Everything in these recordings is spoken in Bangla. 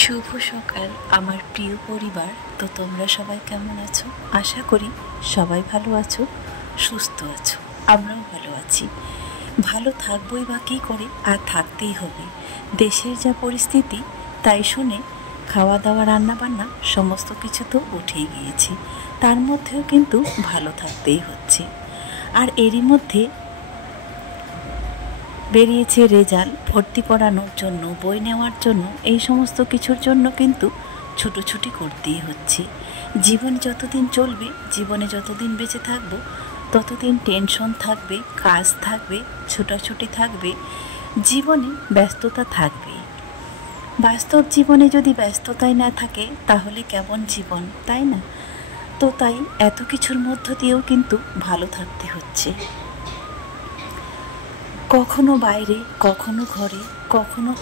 শুভ সকাল আমার প্রিয় পরিবার। তো তোমরা সবাই কেমন আছো? আশা করি সবাই ভালো আছো, সুস্থ আছো। আমরাও ভালো আছি। ভালো থাকবোই বা কী করে, আর থাকতেই হবে। দেশের যা পরিস্থিতি, তাই শুনে খাওয়া দাওয়া রান্না বান্না সমস্ত কিছু তো উঠেই গিয়েছি। তার মধ্যেও কিন্তু ভালো থাকতেই হচ্ছে। আর এরই মধ্যে বেরিয়েছে রেজাল্ট, ভর্তি করানোর জন্য, বই নেওয়ার জন্য, এই সমস্ত কিছুর জন্য কিন্তু ছুটোছুটি করতেই হচ্ছে। জীবন যতদিন চলবে, জীবনে যতদিন বেঁচে থাকবো, ততদিন টেনশন থাকবে, কাজ থাকবে, ছোটাছুটি থাকবে, জীবনে ব্যস্ততা থাকবে। বাস্তব জীবনে যদি ব্যস্ততাই না থাকে তাহলে কেমন জীবন, তাই না? তো তাই এত কিছুর মধ্য দিয়েও কিন্তু ভালো থাকতে হচ্ছে। কখনো বাইরে, কখনো ঘরে, কখনো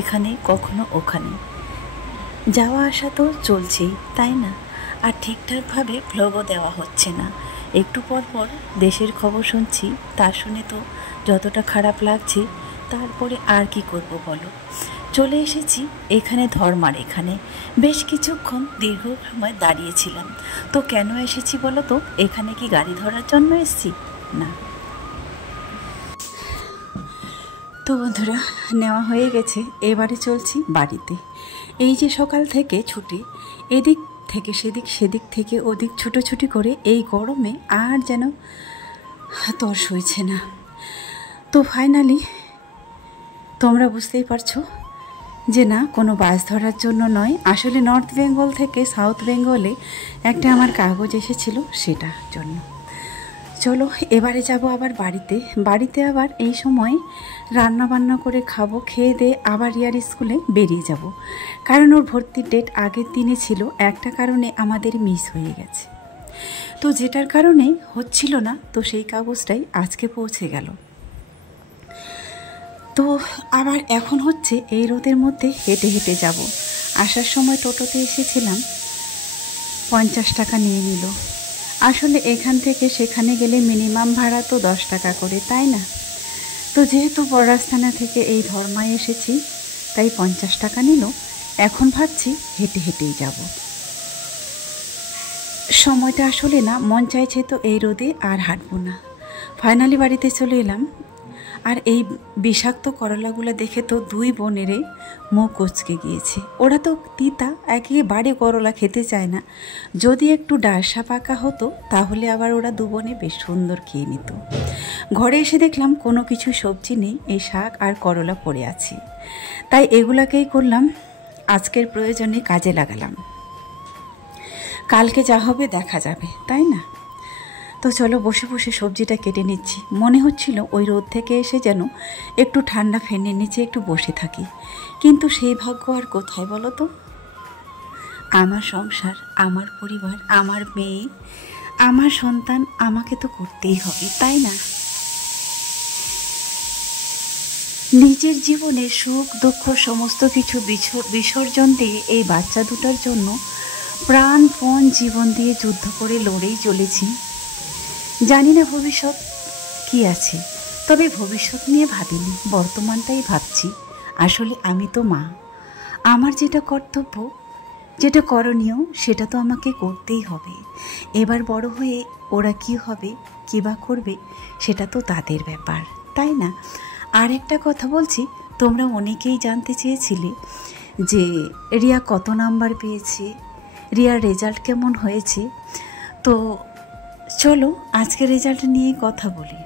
এখানে, কখনো ওখানে যাওয়া আসা তো চলছেই, তাই না? আর ঠিকঠাকভাবে ব্লগও দেওয়া হচ্ছে না। একটু পর পর দেশের খবর শুনছি, তা শুনে তো যতটা খারাপ লাগছে, তারপরে আর কি করব বলো। চলে এসেছি এখানে ধর্মার এখানে। বেশ কিছুক্ষণ দীর্ঘ সময় দাঁড়িয়েছিলাম। তো কেন এসেছি বলো তো? এখানে কি গাড়ি ধরার জন্য এসেছি? না। তো বন্ধুরা, নেওয়া হয়ে গেছে, এবারে চলছি বাড়িতে। এই যে সকাল থেকে ছুটি, এদিক থেকে সেদিক, সেদিক থেকে ওদিক ছুটোছুটি করে এই গরমে আর যেন তর সইছে না। তো ফাইনালি তোমরা বুঝতেই পারছো যে না, কোনো বাস ধরার জন্য নয়, আসলে নর্থ বেঙ্গল থেকে সাউথ বেঙ্গলে একটা আমার কাগজ এসেছিল, সেটার জন্য। চলো এবারে যাব আবার বাড়িতে আবার এই সময় রান্না বান্না করে খাবো, খেয়ে দিয়ে আবার রিয়ার স্কুলে বেরিয়ে যাব। কারণ ওর ভর্তির ডেট আগের দিনে ছিল, একটা কারণে আমাদের মিস হয়ে গেছে। তো যেটার কারণে হচ্ছিল না, তো সেই কাগজটাই আজকে পৌঁছে গেল। তো আবার এখন হচ্ছে এই রোদের মধ্যে হেঁটে হেঁটে যাব। আসার সময় টোটোতে এসেছিলাম, 50 টাকা নিয়ে নিল। আসলে এখান থেকে সেখানে গেলে মিনিমাম ভাড়া তো 10 টাকা করে, তাই না? তো যেহেতু বড়রাস্তানা থেকে এই ধর্মায় এসেছি, তাই 50 টাকা নিল। এখন ভাবছি হেঁটে হেঁটেই যাব। সময়টা আসলে না, মন চাইছে তো এই রোদে আর হাঁটবো না। ফাইনালি বাড়িতে চলে এলাম। আর এই বিষাক্ত করলাগুলো দেখে তো দুই বোনেরে মুখ কুঁচকে গিয়েছে। ওরা তো তিতা, একেবারে করলা খেতে চায় না। যদি একটু ডাসা পাকা হতো তাহলে আবার ওরা দু বোনে বেশ সুন্দর খেয়ে নিত। ঘরে এসে দেখলাম কোনো কিছু সবজি নেই, এই শাক আর করলা পড়ে আছে। তাই এগুলাকেই করলাম, আজকের প্রয়োজনে কাজে লাগালাম। কালকে যা হবে দেখা যাবে, তাই না? তো চলো বসে বসে সবজিটা কেটে নিচ্ছি। মনে হচ্ছিল ওই রোদ থেকে এসে যেন একটু ঠান্ডা ফ্যানের নিচে একটু বসে থাকি, কিন্তু সেই ভাগ্য আর কোথায় বলো তো? আমার সংসার, আমার পরিবার, আমার মেয়ে, আমার সন্তান, আমাকে তো করতেই হবে, তাই না? নিজের জীবনে সুখ দুঃখ সমস্ত কিছু বিসর্জন দিয়ে এই বাচ্চা দুটার জন্য প্রাণপণ জীবন দিয়ে যুদ্ধ করে লড়েই চলেছি। জানি না ভবিষ্যৎ কি আছে, তবে ভবিষ্যৎ নিয়ে ভাবিনি, বর্তমানটাই ভাবছি। আসলে আমি তো মা, আমার যেটা কর্তব্য, যেটা করণীয়, সেটা তো আমাকে করতেই হবে। এবার বড় হয়ে ওরা কি হবে, কী বা করবে, সেটা তো তাদের ব্যাপার, তাই না? আর একটা কথা বলছি, তোমরা অনেকেই জানতে চেয়েছিলে যে রিয়া কত নাম্বার পেয়েছে, রিয়ার রেজাল্ট কেমন হয়েছে। তো চলো আজকে রেজাল্ট নিয়ে কথা বলি।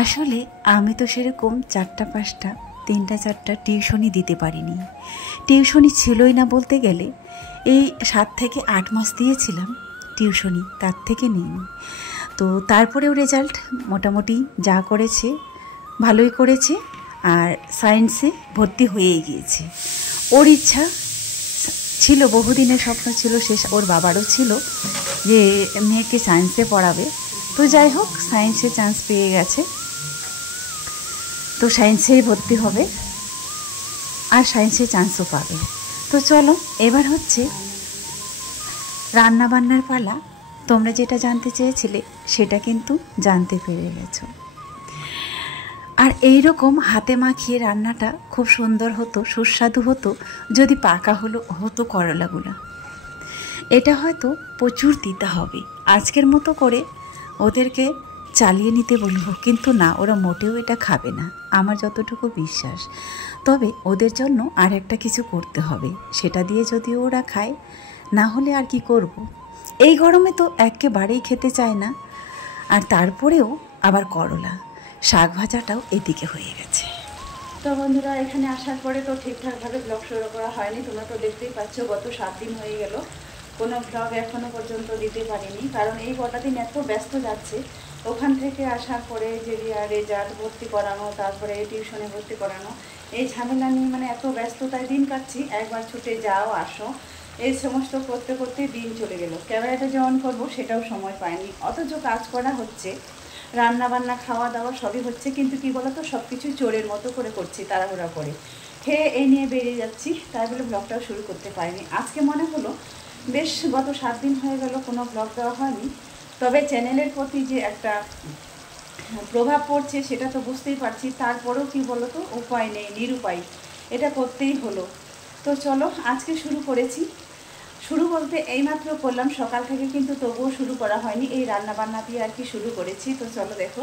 আসলে আমি তো সেরকম 4-5টা 3-4টা টিউশনি দিতে পারিনি। টিউশনি ছিলই না বলতে গেলে। এই 7 থেকে 8 মাস দিয়েছিলাম টিউশনি, তার থেকে নিইনি। তো তারপরেও রেজাল্ট মোটামুটি যা করেছে ভালোই করেছে। আর সায়েন্সে ভর্তি হয়েই গিয়েছে। ওর ইচ্ছা ছিল, বহুদিনের স্বপ্ন ছিল, ওর বাবারও ছিল যে মেয়েকে সায়েন্সে পড়াবে। তো যাই হোক, সায়েন্সে চান্স পেয়ে গেছে, তো সায়েন্সেই ভর্তি হবে আর সায়েন্সে চান্সও পাবে। তো চলো এবার হচ্ছে রান্না বান্নার পালা। তোমরা যেটা জানতে চেয়েছিলে সেটা কিন্তু জানতে পেরে গেছো। আর এই রকম হাতে মাখিয়ে রান্নাটা খুব সুন্দর হতো, সুস্বাদু হতো যদি পাকা হতো করলাগুলো। এটা হয়তো প্রচুর দিতে হবে। আজকের মতো করে ওদেরকে চালিয়ে নিতে বলবো, কিন্তু না, ওরা মোটেও এটা খাবে না আমার যতটুকু বিশ্বাস। তবে ওদের জন্য আর একটা কিছু করতে হবে, সেটা দিয়ে যদিও ওরা খায়, না হলে আর কি করব। এই গরমে তো একেবারেই খেতে চায় না। আর তারপরেও আবার করলা, শাক ভাজাটাও এদিকে হয়ে গেছে। তো বন্ধুরা, এখানে আসার পরে তো ঠিকঠাকভাবে ব্লগ শুরু করা হয়নি। তোমরা তো দেখতেই পাচ্ছ গত 7 দিন হয়ে গেল কোনো ব্লগ এখনও পর্যন্ত দিতে পারিনি, কারণ এই কটা দিন এত ব্যস্ত যাচ্ছে। ওখান থেকে আসার পরে যে রেজাল্ট ভর্তি করানো, তারপরে টিউশনে ভর্তি করানো, এই ঝামেলা নিয়ে মানে এত ব্যস্ততায় দিন কাটছি। একবার ছুটে যাও আসো, এই সমস্ত করতে করতে দিন চলে গেল। ক্যামেরাটা যে অন করবো সেটাও সময় পাইনি। অথচ কাজ করা হচ্ছে, রান্না বান্না খাওয়া দাওয়া সবই হচ্ছে, কিন্তু কি বলতো সব কিছু চোরের মতো করে করছি, তাড়াহুড়া করে খেয়ে এই নিয়ে বেরিয়ে যাচ্ছি, তাই বলে ব্লগটাও শুরু করতে পারিনি। আজকে মনে হলো বেশ গত 7 দিন হয়ে গেল কোনো ব্লগ দেওয়া হয়নি, তবে চ্যানেলের প্রতি যে একটা প্রভাব পড়ছে সেটা তো বুঝতেই পারছি। তারপরেও কি বলতো, উপায় নেই, নিরুপায়, এটা করতেই হলো। তো চলো আজকে শুরু করেছি। শুরু বলতে এইমাত্র করলাম, সকাল থেকে কিন্তু তবুও শুরু করা হয়নি, এই রান্না বান্না দিয়ে আর কি শুরু করেছি। তো চলো দেখো।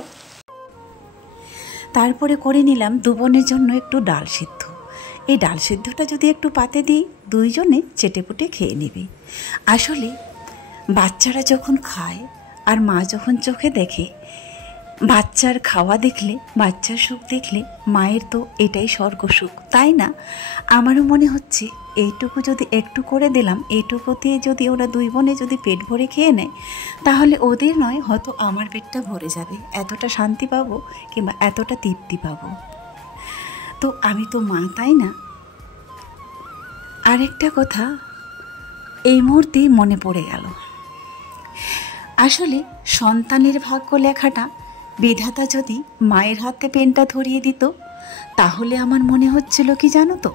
তারপরে করে নিলাম 2 বোনের জন্য একটু ডাল সিদ্ধ। এই ডাল সিদ্ধটা যদি একটু পাতে দিই, 2 জনে চেটেপুটে খেয়ে নেবে। আসলে বাচ্চারা যখন খায় আর মা যখন চোখে দেখে, বাচ্চার খাওয়া দেখলে, বাচ্চার সুখ দেখলে মায়ের তো এটাই স্বর্গ সুখ, তাই না? আমারও মনে হচ্ছে এইটুকু যদি একটু করে দিলাম, এইটুকু দিয়ে যদি ওরা 2 বোনে যদি পেট ভরে খেয়ে নেয়, তাহলে ওদের নয় হয়তো আমার পেটটা ভরে যাবে। এতটা শান্তি পাবো কিংবা এতটা তৃপ্তি পাবো। তো আমি তো মা, তাই না? আরেকটা কথা এই মুহূর্তেই মনে পড়ে গেল। আসলে সন্তানের ভাগ্য লেখাটা বিধাতা যদি মায়ের হাতে পেনটা ধরিয়ে দিত, তাহলে আমার মনে হচ্ছিল কি জানো তো,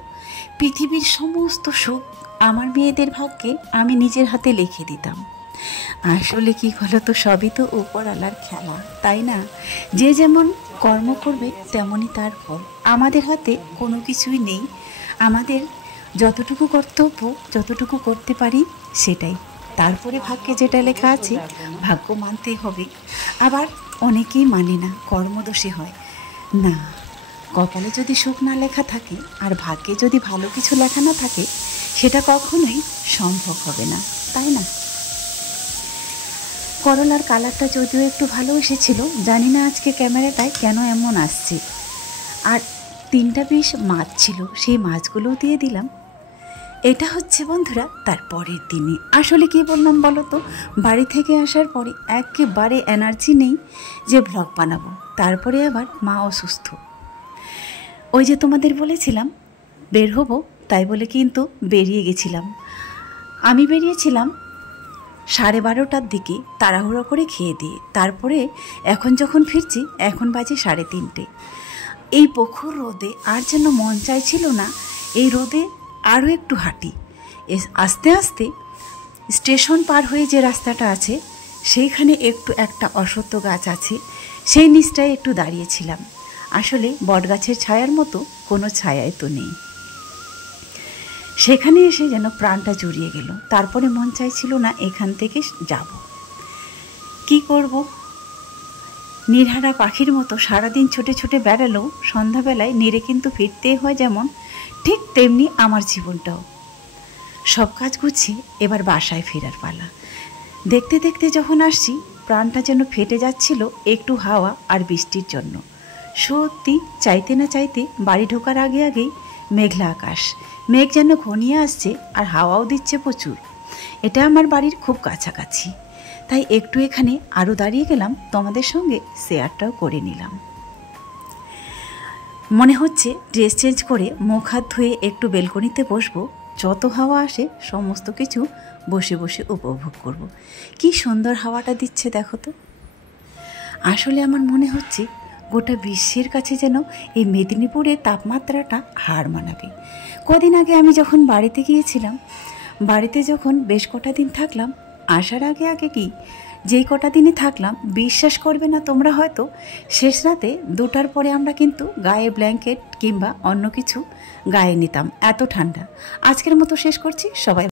পৃথিবীর সমস্ত সুখ আমার মেয়েদের ভাগ্যে আমি নিজের হাতে লিখে দিতাম। আসলে কি হলো তো, সবই তো উপরওয়ালার খেলা, তাই না? যে যেমন কর্ম করবে তেমনই তার ফল। আমাদের হাতে কোনো কিছুই নেই। আমাদের যতটুকু কর্তব্য, যতটুকু করতে পারি সেটাই। তারপরে ভাগ্যে যেটা লেখা আছে ভাগ্য মানতে হবে। আবার অনেকেই মানে না, কর্মদোষী হয়। না, কপালে যদি সুখ না লেখা থাকে আর ভাগ্যে যদি ভালো কিছু লেখা না থাকে, সেটা কখনোই সম্ভব হবে না, তাই না? করলার কালারটা যদিও একটু ভালো এসেছিল, জানি না আজকে ক্যামেরাটায় কেন এমন আসছে। আর 3টা পিস মাছ ছিল, সেই মাছগুলোও দিয়ে দিলাম। এটা হচ্ছে বন্ধুরা তার পরের দিনই। আসলে কি বললাম বলো তো, বাড়ি থেকে আসার পরে একেবারে এনার্জি নেই যে ব্লগ বানাবো। তারপরে আবার মা অসুস্থ। ওই যে তোমাদের বলেছিলাম বের হবো, তাই বলে কিন্তু বেরিয়ে গেছিলাম। আমি বেরিয়েছিলাম 12:30টার দিকে, তাড়াহুড়ো করে খেয়ে দিয়ে। তারপরে এখন যখন ফিরছি, এখন বাজে 3:30। এই প্রখর রোদে আর যেন মন চাইছিল না এই রোদে আরও একটু হাঁটি। আস্তে আস্তে স্টেশন পার হয়ে যে রাস্তাটা আছে, সেইখানে একটা অশ্বত্থ গাছ আছে, সেই নিচটায় একটু দাঁড়িয়েছিলাম। আসলে বটগাছের ছায়ার মতো কোনো ছায়াই তো নেই। সেখানে এসে যেন প্রাণটা জুড়িয়ে গেল। তারপরে মন চাইছিল না এখান থেকে যাব। কি করব, নির্হারা পাখির মতো সারাদিন ছুটে ছুটে বেড়ালেও সন্ধ্যাবেলায় নিরে কিন্তু ফিরতেই হয়, যেমন ঠিক তেমনি আমার জীবনটাও। সব কাজ গুছিয়ে এবার বাসায় ফেরার পালা। দেখতে দেখতে যখন আসছি, প্রাণটা যেন ফেটে যাচ্ছিল একটু হাওয়া আর বৃষ্টির জন্য। সত্যি চাইতে না চাইতে বাড়ি ঢোকার আগেই মেঘলা আকাশ, মেঘ যেন ঘনিয়ে আসছে আর হাওয়াও দিচ্ছে প্রচুর। এটা আমার বাড়ির খুব কাছাকাছি, তাই একটু এখানে আরও দাঁড়িয়ে গেলাম, তোমাদের সঙ্গে শেয়ারটাও করে নিলাম। মনে হচ্ছে ড্রেস চেঞ্জ করে মুখ হাত ধুয়ে একটু বেলকনিতে বসবো, যত হাওয়া আসে সমস্ত কিছু বসে বসে উপভোগ করব। কি সুন্দর হাওয়াটা দিচ্ছে দেখো তো। আসলে আমার মনে হচ্ছে গোটা বিশ্বের কাছে যেন এই মেদিনীপুরের তাপমাত্রাটা হার মানাবে। কদিন আগে আমি যখন বাড়িতে গিয়েছিলাম, বাড়িতে যখন বেশ কটা দিন থাকলাম, আসার আগে আগে কি যেই কটা দিনে থাকলাম, বিশ্বাস করবে না তোমরা হয়তো, শেষ রাতে 2টার পরে আমরা কিন্তু গায়ে ব্ল্যাঙ্কেট কিংবা অন্য কিছু গায়ে নিতাম, এত ঠান্ডা। আজকের মতো শেষ করছি, সবাই